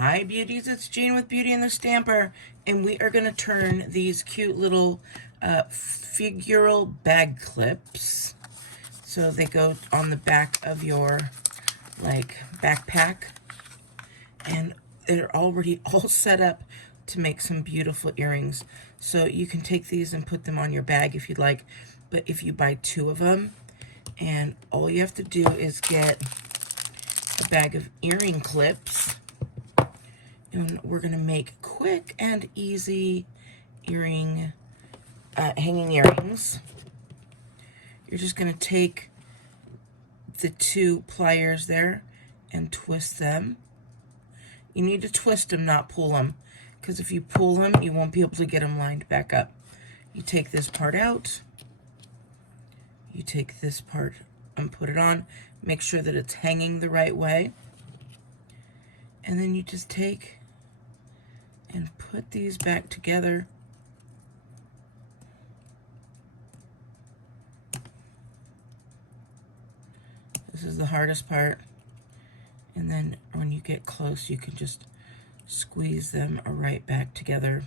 Hi beauties, it's Jane with Beauty and the Stamper, and we are going to turn these cute little figural bag clips. So they go on the back of your backpack, and they're already all set up to make some beautiful earrings. So you can take these and put them on your bag if you'd like, but if you buy 2 of them, and all you have to do is get a bag of earring clips, and we're going to make quick and easy hanging earrings. You're just going to take the 2 pliers there and twist them. You need to twist them, not pull them, because if you pull them, you won't be able to get them lined back up. You take this part out, you take this part and put it on. Make sure that it's hanging the right way. And then you just take and put these back together. This is the hardest part. And then when you get close, you can just squeeze them right back together.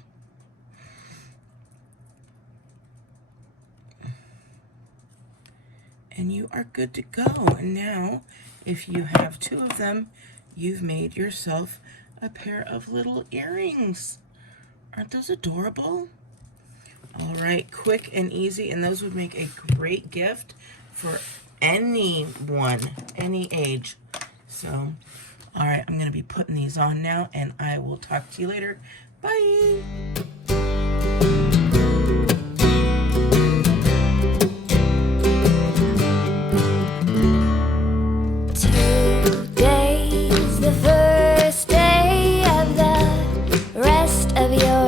And you are good to go. And now, if you have 2 of them, you've made yourself a pair of little earrings. Aren't those adorable? All right, quick and easy, and those would make a great gift for anyone, any age. So, all right, I'm going to be putting these on now, and I will talk to you later. Bye. Today's the first day of the rest of your